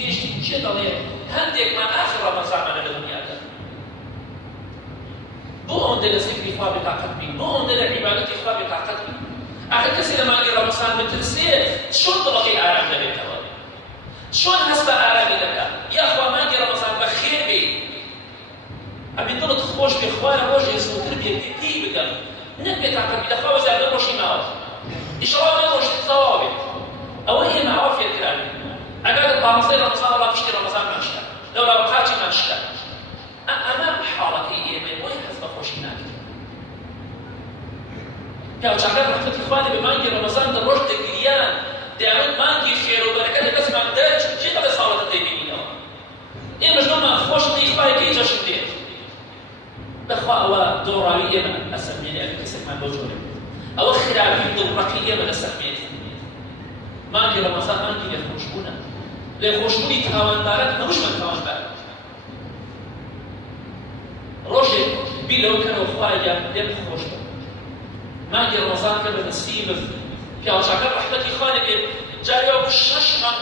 گەشتی چێ دەڵێ هەندێکمان ئاخر ڕەمەزانمانە لە دنیادا بۆ ئەوەندە لە ذیکری خوا بێتاقەت بین بۆ ئەوەندە لە عیبادەتی خوا بێتاقەت بین ئاخر کەسێ لە مانگی ڕەمەزان بترسێت چۆن دڵەکەی ئارام دەبێتەوە چۆن هەست بە ئارامی دەکات یاخوا مانگی ڕەمەزان بەخێر بێت ئەبێ دڵت خۆش بێ خوارە ڕۆژێ زووتر بێت پێی بگەم نەک بێتاقەت بی دەخوا وەزار لە ڕۆژی ماوە ئیشەڵا لە ڕۆژی تەواو بێت ئەوە ئێمە ئەوە فێرکراوی ئەگەر پانزەی ڕەمەزان وەڵا پشتی ڕەمەزانمان شکا لەولاوە قاچیمان شکا ئەمە حاڵەکەی ئێمە بۆی هەست بە خۆشی ناکرێت پیاوچاکان ڕەحمەتی خوا لێبێ مانگی ڕەمەزان دە ڕۆژ دەگریان دەیانوت مانگی خێر و بەرەکەت لە کەسمان دەرچ چێ بەڵێ ساڵەتە دەیبینینەوە ئێمەش دڵمان خۆش دڵی خوایەکەی جەشن دێت بەخوا ئەوە دۆڕاوی ئێمە ئەسەرمێنێ ئەگەر کەسێکمان بۆ جۆرێ ئەوە خراپی دڵڕەقی ئێمە لەسەرمێنێت مانگی ڕەمەزان مانگی لێخۆشبوونە لێخۆشبوونی تاوانبارەت هەمووشمان تاوانبارە ڕۆژێک بیر لەوە کەنەوە خوایە لێم خۆش بە مانگی ڕەمەزان کە بە نسیبت پیاوچاکە ڕەحمەتی خوا لێبێت جارێ 6 مانگ